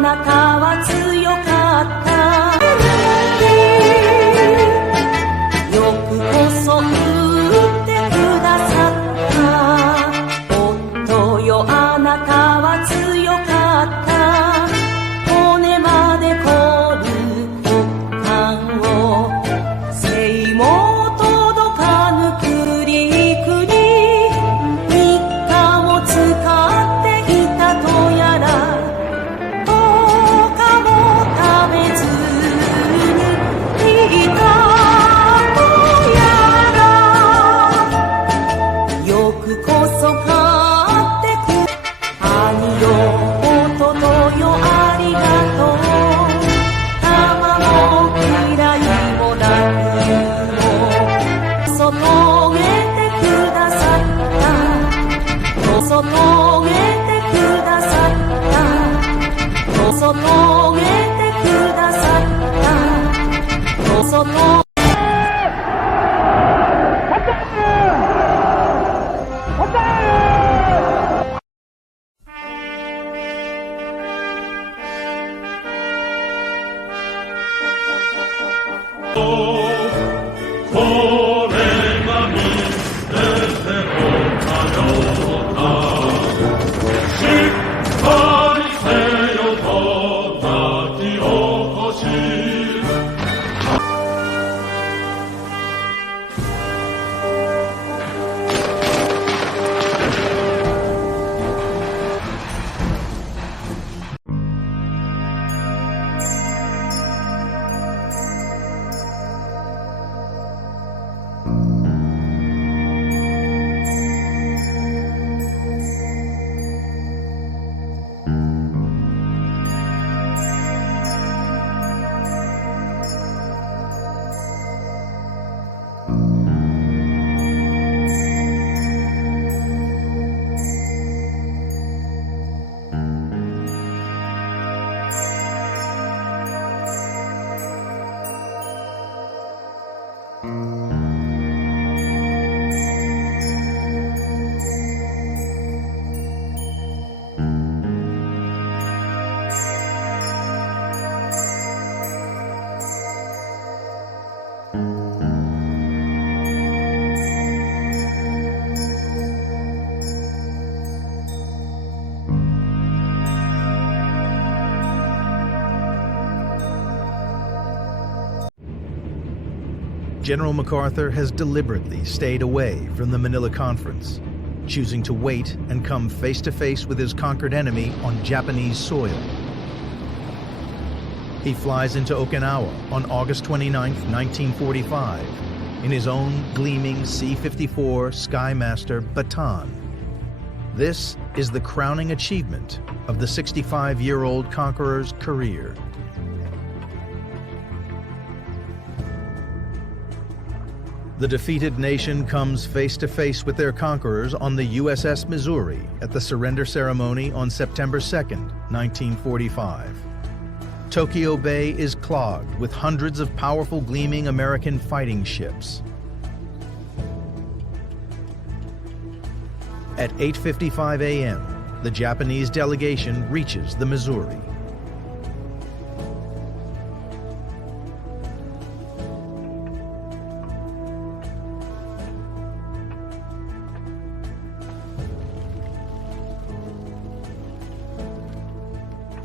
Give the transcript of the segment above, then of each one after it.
なたは強かった。よくこそ言ってくださった。夫よあなたは強かった。骨まで凍る極寒を生も届かぬクリークに3日も使っていたとやら10日も食べずにいたとやらよくこそ買ってく兄よ弟よありがとう。玉も嫌いもなくもそ遂げてくださったそ遂げてくださったそ遂げてくださったそ遂General MacArthur has deliberately stayed away from the Manila Conference, choosing to wait and come face-to-face with his conquered enemy on Japanese soil. He flies into Okinawa on August 29, 1945, in his own gleaming C-54 Skymaster Baton. This is the crowning achievement of the 65-year-old conqueror's career. The defeated nation comes face-to-face with their conquerors on the USS Missouri at the surrender ceremony on September 2, 1945. Tokyo Bay is clogged with hundreds of powerful gleaming American fighting ships. At 8:55 a.m., the Japanese delegation reaches the Missouri.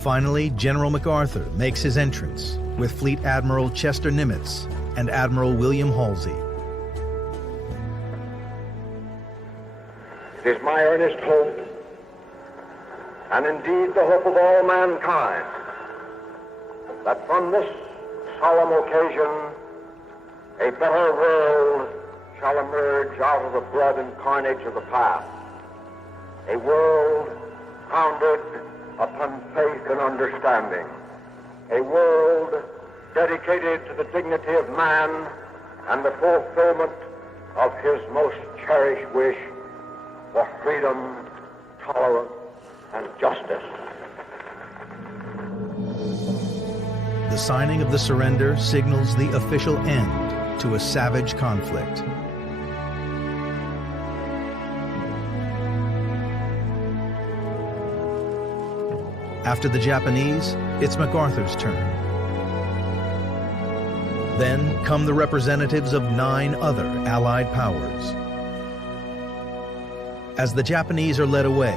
Finally, General MacArthur makes his entrance with Fleet Admiral Chester Nimitz and Admiral William Halsey. It is my earnest hope, and indeed the hope of all mankind, that from this solemn occasion a better world shall emerge out of the blood and carnage of the past, a world founded upon faith and understanding, a world dedicated to the dignity of man and the fulfillment of his most cherished wish for freedom, tolerance, and justice. The signing of the surrender signals the official end to a savage conflict. After the Japanese, it's MacArthur's turn. Then come the representatives of 9 other Allied powers. As the Japanese are led away,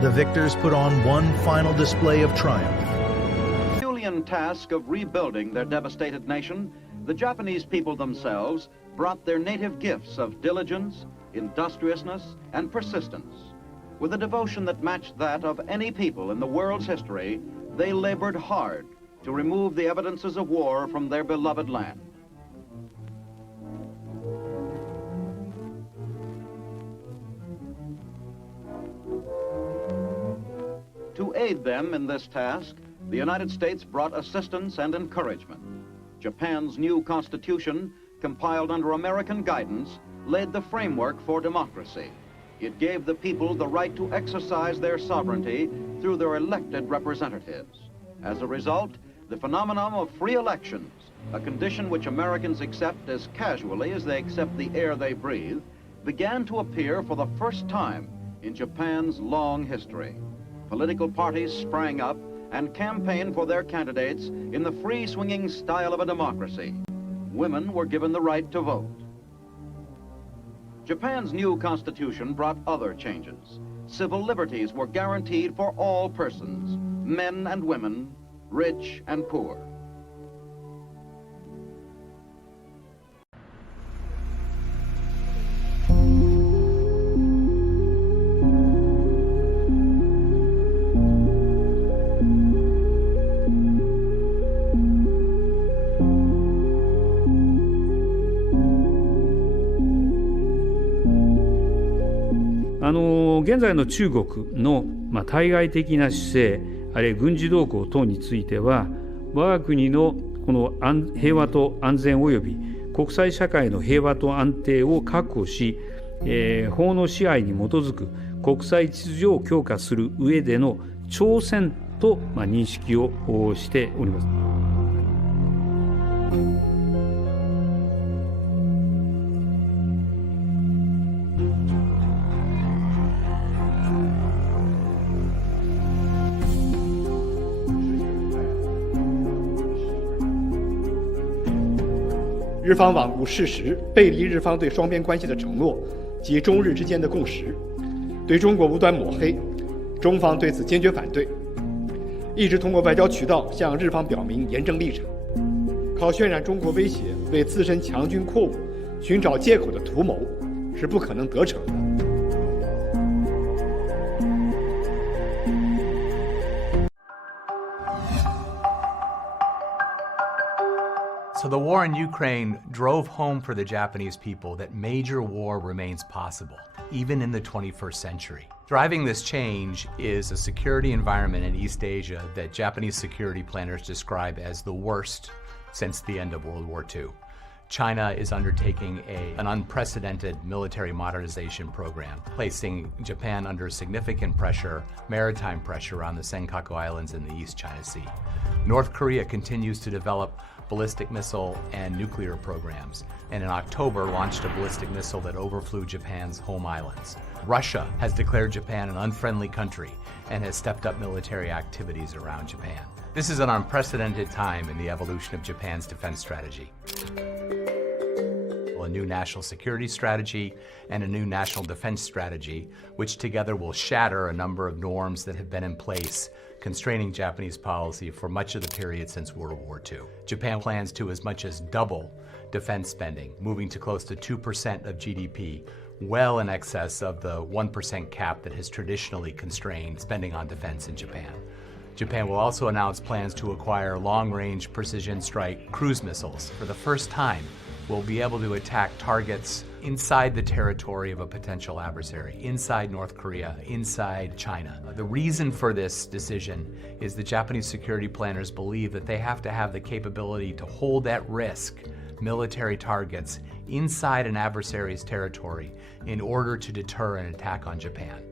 the victors put on one final display of triumph. The Herculean task of rebuilding their devastated nation, the Japanese people themselves brought their native gifts of diligence, industriousness, and persistence. With a devotion that matched that of any people in the world's history, they labored hard to remove the evidences of war from their beloved land. To aid them in this task, the United States brought assistance and encouragement. Japan's new constitution, compiled under American guidance, laid the framework for democracy. It gave the people the right to exercise their sovereignty through their elected representatives. As a result, the phenomenon of free elections, a condition which Americans accept as casually as they accept the air they breathe, began to appear for the first time in Japan's long history. Political parties sprang up and campaigned for their candidates in the free-swinging style of a democracy. Women were given the right to vote. Japan's new constitution brought other changes. Civil liberties were guaranteed for all persons, men and women, rich and poor. 現在の中国の対外的な姿勢、あるいは軍事動向等については、我が国のこの平和と安全及び国際社会の平和と安定を確保し、法の支配に基づく国際秩序を強化する上での挑戦と認識をしております。日方罔顾事实，背离日方对双边关系的承诺及中日之间的共识，对中国无端抹黑，中方对此坚决反对，一直通过外交渠道向日方表明严正立场。靠渲染中国威胁为自身强军扩武寻找借口的图谋是不可能得逞的。 So the war in Ukraine drove home for the Japanese people that major war remains possible, even in the 21st century. Driving this change is a security environment in East Asia that Japanese security planners describe as the worst since the end of World War II. China is undertaking an unprecedented military modernization program, placing Japan under significant pressure, maritime pressure on the Senkaku Islands in the East China Sea. North Korea continues to develop ballistic missile and nuclear programs, and in October launched a ballistic missile that overflew Japan's home islands. Russia has declared Japan an unfriendly country and has stepped up military activities around Japan. This is an unprecedented time in the evolution of Japan's defense strategy. A new national security strategy and a new national defense strategy, which together will shatter a number of norms that have been in place constraining Japanese policy for much of the period since World War II. Japan plans to as much as double defense spending, moving to close to 2% of GDP, well in excess of the 1% cap that has traditionally constrained spending on defense in Japan. Japan will also announce plans to acquire long-range precision strike cruise missiles. For the first time, we'll be able to attack targets inside the territory of a potential adversary, inside North Korea, inside China. The reason for this decision is the Japanese security planners believe that they have to have the capability to hold at risk military targets inside an adversary's territory in order to deter an attack on Japan.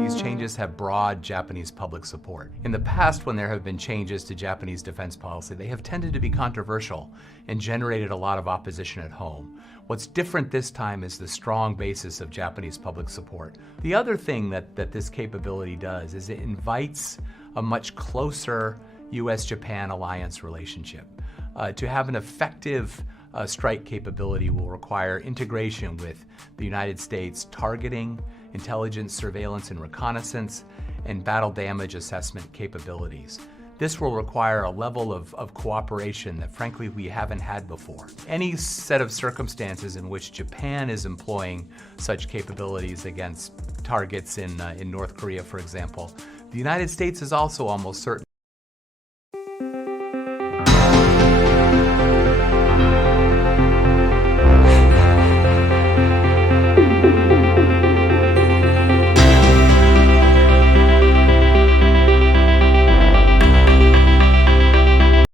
These changes have broad Japanese public support. In the past, when there have been changes to Japanese defense policy, they have tended to be controversial and generated a lot of opposition at home. What's different this time is the strong basis of Japanese public support. The other thing that this capability does is it invites a much closer U.S.-Japan alliance relationship. To have an effective strike capability will require integration with the United States targeting, intelligence, surveillance, and reconnaissance, and battle damage assessment capabilities. This will require a level of cooperation that, frankly, we haven't had before. Any set of circumstances in which Japan is employing such capabilities against targets in North Korea, for example, the United States is also almost certain